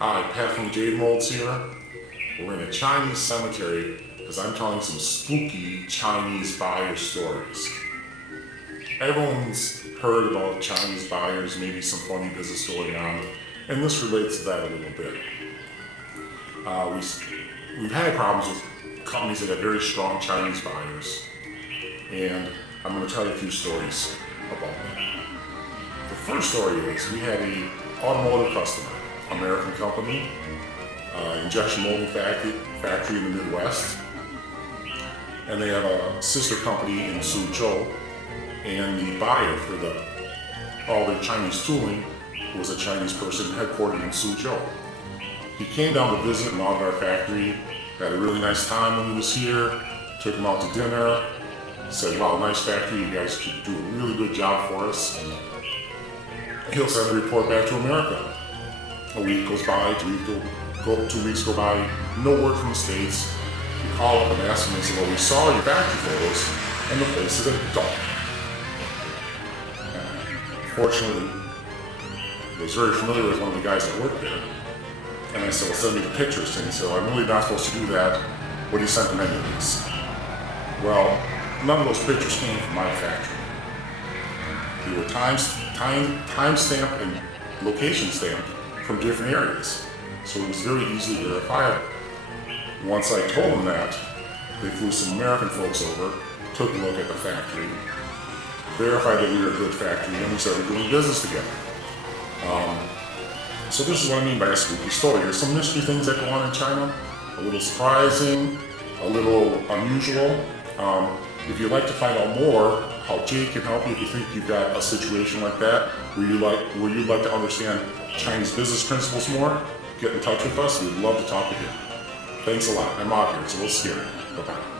Hi, Pat from Jade here. We're in a Chinese cemetery because I'm telling some spooky Chinese buyer stories. Everyone's heard about Chinese buyers, maybe some funny business going on, and this relates to that a little bit. We've had problems with companies that have very strong Chinese buyers, and I'm going to tell you a few stories about that. The first story is we had a automotive customer, American company, injection molding factory in the Midwest, and they have a sister company in Suzhou, and the buyer for all their Chinese tooling was a Chinese person headquartered in Suzhou. He came down to visit and inaugurate our factory, had a really nice time when he was here, took him out to dinner, said, wow, nice factory, you guys do a really good job for us. He'll send a report back to America. A week goes by, 2 weeks go by, no word from the States. We call up and ask him and say, well, we saw your factory photos and the place is a dump. Fortunately, I was very familiar with one of the guys that worked there. And I said, well, send me the pictures. And he said, well, I'm really not supposed to do that. What do you send them anyways? Well, none of those pictures came from my factory. They were time stamped and location stamped from different areas. So it was very easily verifiable. Once I told them that, they flew some American folks over, took a look at the factory, verified that we were a good factory, and we started doing business together. So this is what I mean by a spooky story. There's some mystery things that go on in China, a little surprising, a little unusual. If you'd like to find out more how Jade can help you, if you think you've got a situation like that, where you'd like to understand Chinese business principles more, get in touch with us. We'd love to talk with you. Thanks a lot. I'm out here. It's a little scary. Bye-bye.